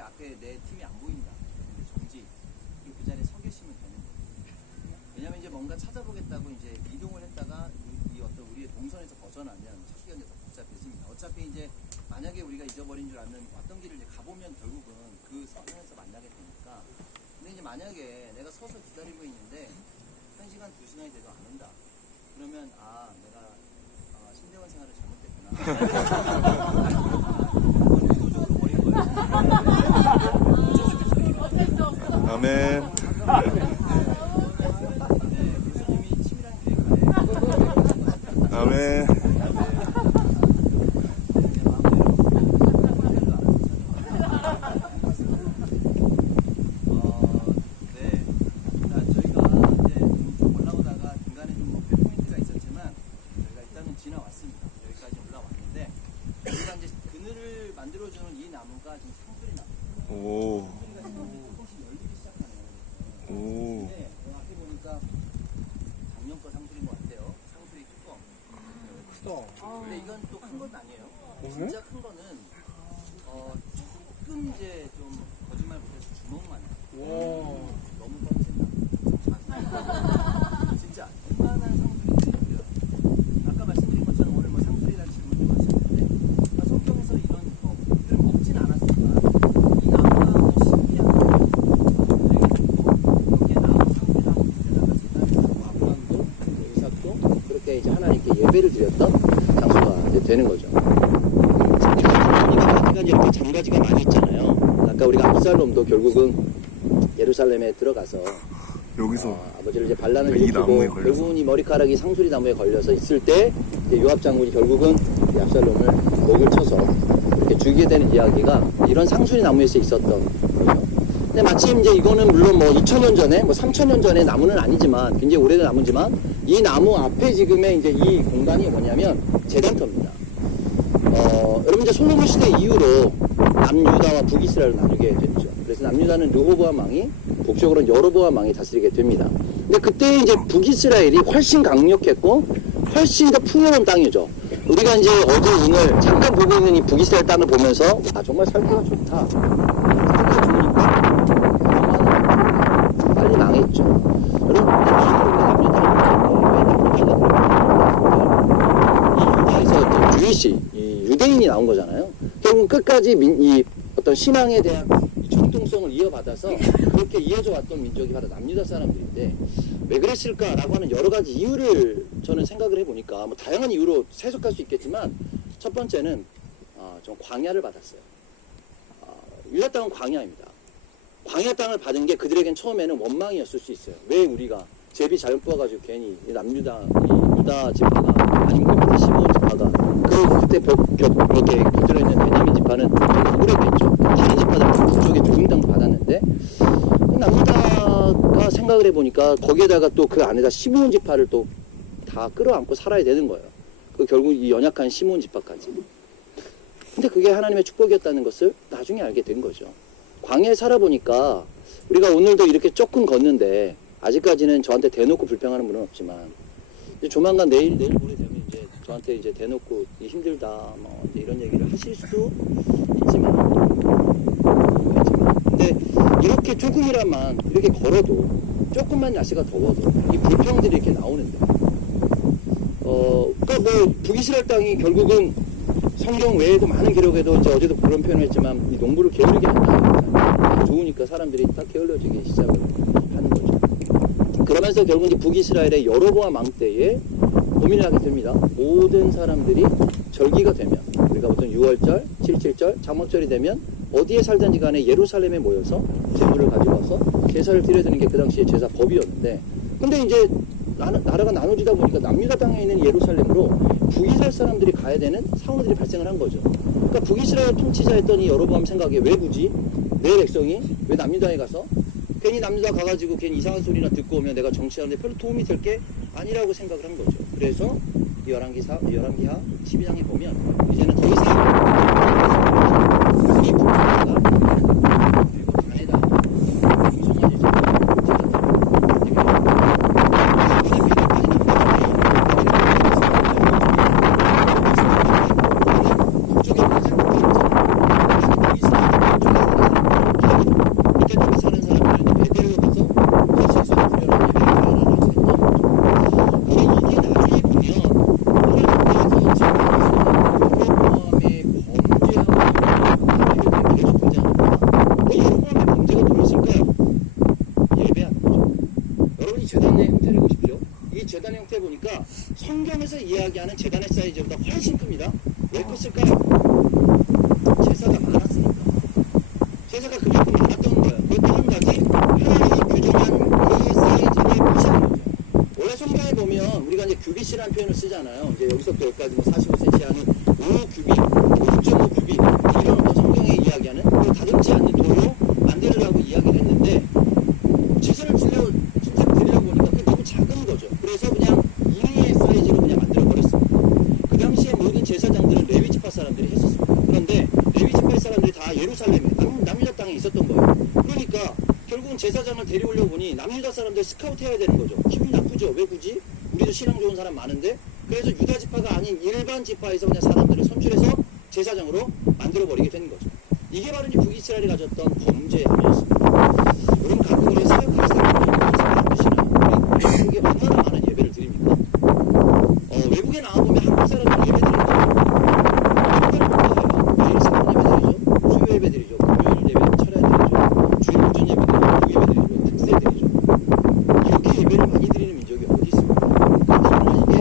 이제 앞에 내 팀이 안 보인다. 그러면 이제 정지. 그리고 그 자리에 서 계시면 되는 거예요. 왜냐면 이제 뭔가 찾아보겠다고 이제 이동을 했다가 이 어떤 우리의 동선에서 벗어나면 찾기가 이제 더 복잡해집니다. 어차피 이제 만약에 우리가 잊어버린 줄 알면 왔던 길을 이제 가보면 결국은 그 선에서 만나게 되니까. 근데 이제 만약에 내가 서서 기다리고 있는데 1시간, 2시간이 돼도 안 온다. 그러면 내가 신대원 생활을 잘못했구나. 의도적으로 버린 거예요. 어쩔 수 없어. 아멘. 교수님이 치밀한 계획하에 아멘. 지나왔습니다. 여기까지 올라왔는데 우리가 이제 그늘을 만들어주는 이 나무가 지금 상수리 나무입니다. 오. 상수리가 지금 조금씩 열리기 시작하네요. 오. 근데 앞에 보니까 작년 거 상수리인 것 같아요. 상수리 뚜껑. 크다. 근데 이건 또 큰 건 아니에요. 진짜 큰 거는 조금 이제 좀 거짓말 못해서 주먹만 해요. 너무 뻔했나? 진짜 웬만한 상수리들이고요. 아까 말씀드린 것처럼 오늘 뭐 상수리라는 질문이 왔었는데 성경에서 이런 것들을 먹진 않았지만 이 나무가 뭐 신기한 이렇게 나무 상수리 나무 밑에다가 제단을 아브라함도 이삭도 그렇게 이제 하나님께 예배를 드렸던 장소가 이제 되는 거죠. 보니까 이렇게 장가지가 많이 있잖아요. 아까 우리가 압살롬도 결국은 예루살렘에 들어가서 여기서 아버지를 이제 반란을 이 일으키고 나무에 걸려서. 결국은 이 머리카락이 상수리 나무에 걸려서 있을 때 이제 요압 장군이 결국은 이 압살롬을 목을 쳐서 이렇게 죽이게 되는 이야기가 이런 상수리 나무에서 있었던 거죠. 근데 마침 이제 이거는 물론 뭐 2000년 전에 뭐 3000년 전의 나무는 아니지만 굉장히 오래된 나무지만 이 나무 앞에 지금의 이제 이 공간이 뭐냐면 제단터입니다. 여러분 이제 솔로몬 시대 이후로 남유다와 북이스라엘을 나누게 됐죠. 그래서 남유다는 르호보암 왕이, 북쪽으로는 여로보암 왕이 다스리게 됩니다. 근데 그때 이제 북이스라엘이 훨씬 강력했고 훨씬 더 풍요로운 땅이죠. 우리가 이제 어제 오늘 잠깐 보고 있는 이 북이스라엘 땅을 보면서 정말 살기가 좋다. 살기가 좋으니까 빨리 망했죠. 여러분 유다에서 주이시 유대인이 나온 거잖아요. 결국 끝까지 이 어떤 신앙에 대한 정통성을 이어받아서 그렇게 이어져 왔던 민족이 바로 남유다 사람들인데 왜 그랬을까라고 하는 여러 가지 이유를 저는 생각을 해보니까 뭐 다양한 이유로 해석할 수 있겠지만 첫 번째는 좀 광야를 받았어요. 유다 땅은 광야입니다. 광야 땅을 받은 게 그들에겐 처음에는 원망이었을 수 있어요. 왜 우리가 제비 잘못 뽑아가지고 괜히 남유다 유다 지파가 아니면 그 밑에 시므온 지파가 그때 이렇게 곁들여 있는 베냐민 지파는 억울했겠죠. 다른 지파들은 북쪽에 좋은 땅도 받았는데 남유다가 생각을 해보니까 거기에다가 또 그 안에다 시므온 지파를 또 다 끌어안고 살아야 되는 거예요. 그 결국 이 연약한 시므온 지파까지. 근데 그게 하나님의 축복이었다는 것을 나중에 알게 된 거죠. 광야에 살아보니까 우리가 오늘도 이렇게 조금 걷는데 아직까지는 저한테 대놓고 불평하는 분은 없지만 이제 조만간 내일 모레 되면 이제 저한테 이제 대놓고 힘들다 뭐 이제 이런 얘기를 하실 수도 있지만 근데 이렇게 조금이라만 이렇게 걸어도 조금만 날씨가 더워도 이 불평들이 이렇게 나오는데 그러니까 뭐 북이스라엘 땅이 결국은 성경 외에도 많은 기록에도 이제 어제도 그런 표현을 했지만 이 농부를 게으르게 한다. 좋으니까 사람들이 다 게을러지기 시작을 하는 거죠. 그러면서 결국 이제 북이스라엘의 여로보암 왕 때에 고민을 하게 됩니다. 모든 사람들이 절기가 되면 우리가 보통 6월절, 7.7절, 장막절이 되면 어디에 살든지 간에 예루살렘에 모여서 제물을 가지고 와서 제사를 드려야 되는 게 그 당시에 제사 법이었는데 근데 이제 나라가 나눠지다 보니까 남유다 땅에 있는 예루살렘으로 북이스라엘 사람들이 가야 되는 상황들이 발생을 한 거죠. 그러니까 북이스라엘 통치자였던 이 여로보암 생각에 왜 굳이 내 백성이 왜 남유다에 가서 괜히 남유다 가가지고 괜히 이상한 소리나 듣고 오면 내가 정치하는데 별로 도움이 될 게 아니라고 생각을 한 거죠. 그래서 열왕기하 12장에 보면 이제는 더 이상 이 북이스라엘가 그리고 단에다 공성을 이제 북쪽에 가장 북이스라엘 재단 형태 보니까 성경에서 이야기하는 재단의 사이즈보다 훨씬 큽니다. 왜 컸을까요? 제사가 많았으니까. 제사가 그만큼 많았던 거예요. 그것도 한 가지 하나님이 규정한 그 사이즈를 무시하는 거죠. 원래 성경에 보면 우리가 이제 규빗이라는 표현을 쓰잖아요. 이제 여기서부터 여기까지 뭐 45cm 하는 5규빗, 5.5규빗 이런 거 성경에 이야기하는 그 다듬지 않는 돌로 만들으라고 이야기를 했는데 제사를 실제로 드리려고 보니까 그게 너무 작은 거죠. 그래서 그냥 인위의 사이즈로 그냥 만들어 버렸습니다. 그 당시에 모든 제사장들은 레위 지파 사람들이 했었습니다. 그런데 레위 지파 사람들이 다 예루살렘에 남유다 땅에 있었던 거예요. 그러니까 결국은 제사장을 데려오려고 보니 남유다 사람들 스카우트 해야 되는 거죠. 기분이 나쁘죠. 왜 굳이? 우리도 신앙 좋은 사람 많은데. 그래서 유다 지파가 아닌 일반 지파에서 그냥 사람들을 선출해서 제사장으로 만들어 버리게 되는 거죠. 이게 바로 이제 북이스라엘이 가졌던 범죄의 함이었습니다. 여러분 가끔 우리 사역할 사람들이 외국에 얼마나 많은 예배를 드립니까? 외국에 나와보면 한국 사람들이 예배 드리는 거 매일 사건 예배 드리죠. 수요 예배 드리죠. 금요일 예배 철야 드리죠. 주일 오전 예배 드리죠. 예배 드리죠. 특세 드리죠. 이렇게 예배를 많이 드리는 민족이 어디 있습니까? 정말 이게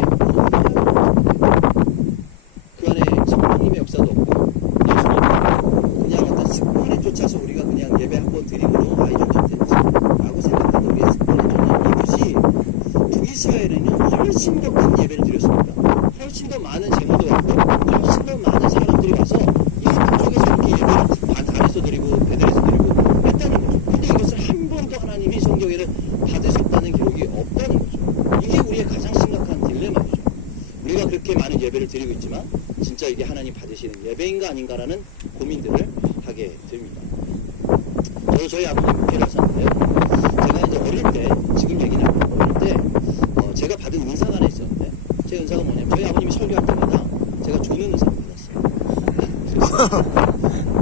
그 안에 성령님의 역사도 없고 그냥 어떤 습관에 쫓아서 우리가 그냥 예배 한 번 드림으로 좀 됐지 라고 생각하는 우리의 습관에 쫓는 이것이 북이스라엘에는 훨씬 더 큰 예배를 드렸습니다. 훨씬 더 많은 제물도 왔고 훨씬 더 많은 사람들이 와서 이 민족에서 이렇게 예배를 단에서 드리고 베델에서 드리고 했다는 거죠. 근데 이것을 한 번도 하나님이 성경에는 받으셨다는 기록이 없다는 거죠. 이게 우리의 가장 심각한 딜레마죠. 우리가 그렇게 많은 예배를 드리고 있지만 진짜 이게 하나님 받으시는 예배인가 아닌가라는 고민들을 하게 됩니다. 저도 저희 아버님 목회를 하셨는데요. 제가 이제 어릴 때, 지금 얘기는 아니고 어릴 때 제가 받은 은사가 하나 있었는데 제 은사가 뭐냐면 저희 아버님이 설교할 때마다 제가 조는 은사를 받았어요. 그래서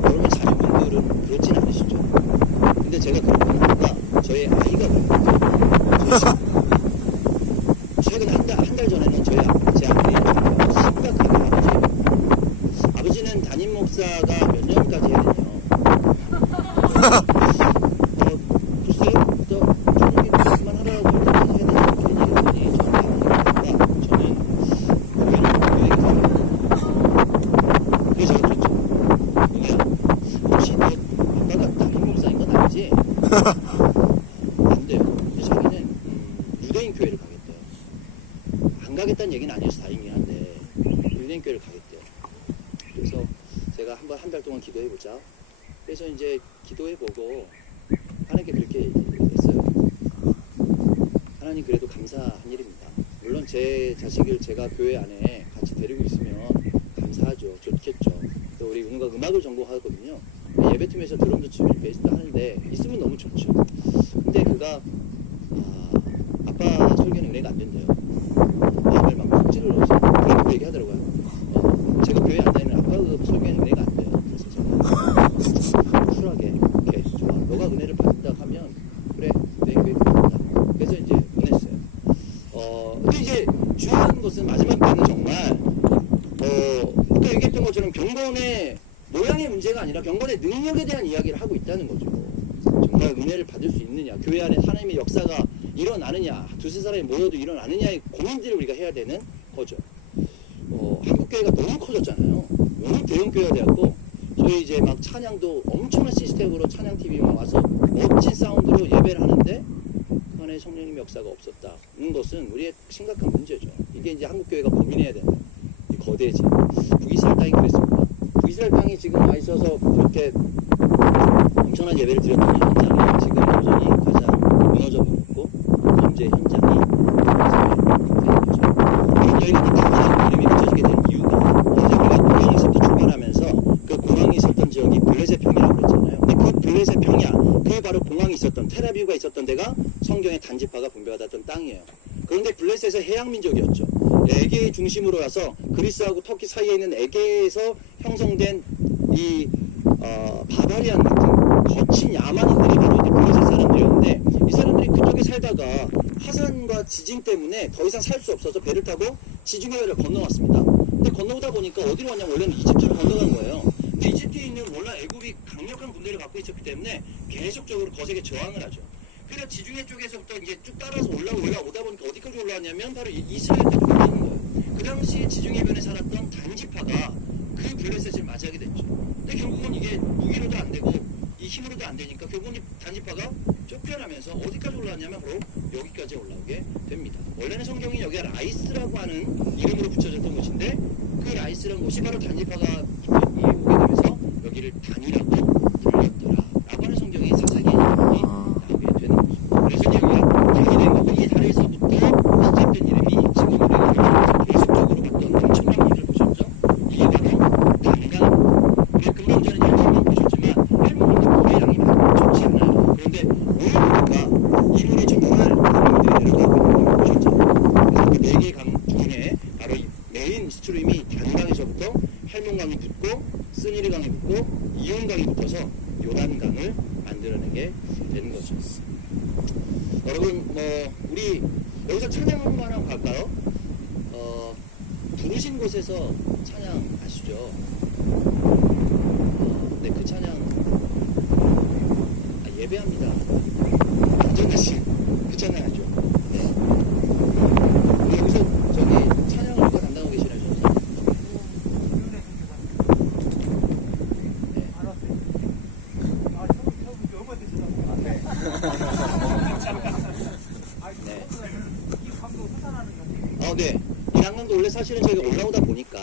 여러분 자녀분들은 그렇진 않으시죠. 근데 제가 그러고 나니까 저희 아이가 그랬거든요. 최근 한 달 전에는 제 아버님이 심각하게 아버지는 담임 목사가 몇 년까지 해야 되냐 글쎄요 저녁에 그만하라고 해야 되냐 괜히 했더니 저는 교회에 가서 그래서 제가 그랬죠. 뭐야 혹시 너 아빠가 담임 목사인 건 알지? 안 돼요. 자기는 유대인 교회를 가겠대요. 안 가겠다는 얘기는 아니어서 다행이긴 한데 유대인 교회를 가겠대요. 그래서 제가 한번 한 달 동안 기도해보자. 그래서 이제 기도해보고 하나님께 그렇게 얘기했어요. 하나님 그래도 감사한 일입니다. 물론 제 자식을 제가 교회 안에 같이 데리고 있으면 감사하죠. 좋겠죠. 또 우리 음악을 전공하거든요. 예배팀에서 드럼도 치고 베이스도 하는데 있으면 너무 좋죠. 근데 그가 아빠 설교는 은혜가 안 된대요. 마음을 막 푹 찔러서 그렇게 얘기하더라고요. 제가 교회 안 다니는 아빠 그 설교는 은혜가 안 돼요. 그래서 제가 쿨하게 오케이 좋아 너가 은혜를 받는다 하면 그래 내 교회 받는다. 그래서 이제 보냈어요. 근데 이제 중요한 것은 마지막 때는 정말 아까 얘기했던 것처럼 경건의 모양의 문제가 아니라 경건의 능력에 대한 이야기를 하고 있다는 거죠. 정말 은혜를 받을 수 있느냐, 교회 안에 하나님의 역사가 일어나느냐, 두세 사람이 모여도 일어나느냐의 고민들을 우리가 해야 되는 거죠. 한국교회가 너무 커졌잖아요. 너무 대형교회가 되었고 저희 이제 막 찬양도 엄청난 시스템으로 찬양 TV만 와서 멋진 사운드로 예배를 하는데 그 안에 성령님의 역사가 없었다는 것은 우리의 심각한 문제죠. 이게 이제 한국교회가 고민해야 되는 이 거대지. 북이스라엘 땅이 그랬습니다. 북이스라엘 땅이 지금 와 있어서 그렇게 엄청난 예배를 드렸던 이 현장이 지금 여전히 가장 무너져 버렸고 범죄 현장이 되는 거죠. 여기가 가장 이름이 붙여지게 된 이유가 어제 우리가 공항에서부터 출발하면서 그 공항이 있었던 지역이 블레셋 평이라고 그랬잖아요. 근데 그 블레셋 평야, 그게 바로 공항이 있었던 테라비브가 있었던 데가 성경의 단지파가 분배받았던 땅이에요. 그런데 블레셋은 해양 민족이었죠. 에게의 중심으로 와서 그리스하고 터키 사이에 있는 에게에서 형성된 이 바바리안 같은 거친 야만인들이 바로 이제 블레셋 사람들이었는데 이 사람들이 그쪽에 살다가 화산과 지진 때문에 더 이상 살 수 없어서 배를 타고 지중해를 건너왔습니다. 근데 건너오다 보니까 어디로 왔냐면 원래는 이집트로 건너간 거예요. 근데 이집트에 있는 원래 애굽이 강력한 군대를 갖고 있었기 때문에 계속적으로 거세게 저항을 하죠. 그래서 지중해 쪽에서부터 이제 쭉 따라서 올라오다 보니까 어디까지 올라왔냐면 바로 이스라엘까지 올라오는 거예요. 그 당시 지중해변에 살았던 단지파가 그 블레셋을 맞이하게 됐죠. 근데 결국은 이게 무기로도 안 되고 이 힘으로도 안 되니까 결국은 이 단지파가 쫓겨나면서 어디까지 올라왔냐면 바로 여기까지 올라오게 됩니다. 원래는 성경이 여기가 라이스라고 하는 이름으로 붙여졌던 곳인데 그 라이스라는 곳이 바로 단지파가 오게 되면서 여기를 단이라고 불렸더라 라고 하는 성경이 사사기 이름이 나오게 되는 거죠. 그래서 이제 여기가 단이 된 거고 이 단에서부터 시작된 이름이 지금 우리가 계속적으로 봤던 엄청난 일을 보셨죠? 이게 바로 단강. 우리 금방 전에 할머니 보셨지만 할머니가 물의 양이 많이 좋지 않아요. 그런데 왜 그럴까? 이 물이 정말 사람들이 내려가고 있는 걸 보셨죠? 그 4개 강 중에 바로 이 메인 스트림이 단강에서부터 할몬강이 붙고 스니르강이 붙고 이온강이 붙어서 요단강을 만들어내게 되는 거죠. 여러분 우리 여기서 찬양 한번 갈까요? 부르신 곳에서 찬양 아시죠? 네, 그 찬양 예배합니다. 안전하시 그 찬양 하죠. 네. 우리 여기서 저기 찬양을 누가 담당하고 계시나요? 네. 이 난강도 원래 사실은 저희가 올라오다 보니까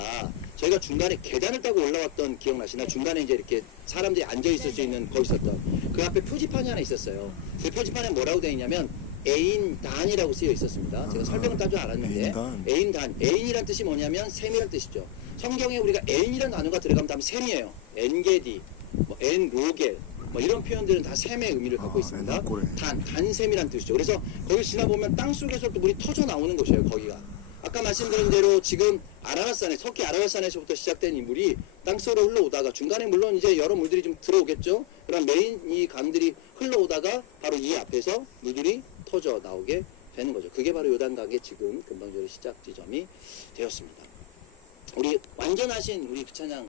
저희가 중간에 계단을 타고 올라왔던 기억나시나? 중간에 이제 이렇게 사람들이 앉아있을 수 있는 거기 있었던 그 앞에 표지판이 하나 있었어요. 그 표지판에 뭐라고 되어 있냐면 애인단이라고 쓰여 있었습니다. 제가 설명을 따져 알았는데 애인단. 애인이란 뜻이 뭐냐면 샘이란 뜻이죠. 성경에 우리가 애인이란 단어가 들어가면 다음 샘이에요. 엔게디, 뭐 엔로겔 뭐 이런 표현들은 다 샘의 의미를 갖고 있습니다. 단샘이란 뜻이죠. 그래서 거기 지나보면 땅 속에서 또 물이 터져 나오는 곳이에요. 거기가. 아까 말씀드린 대로 지금 아라рат산에 터키 아라рат산에서부터 시작된 이 물이 땅속으로 흘러오다가 중간에 물론 이제 여러 물들이 좀 들어오겠죠. 그럼 메인 이 강들이 흘러오다가 바로 이 앞에서 물들이 터져 나오게 되는 거죠. 그게 바로 요단강의 지금 금방적으로 시작 지점이 되었습니다. 우리 완전하신 우리 그 찬양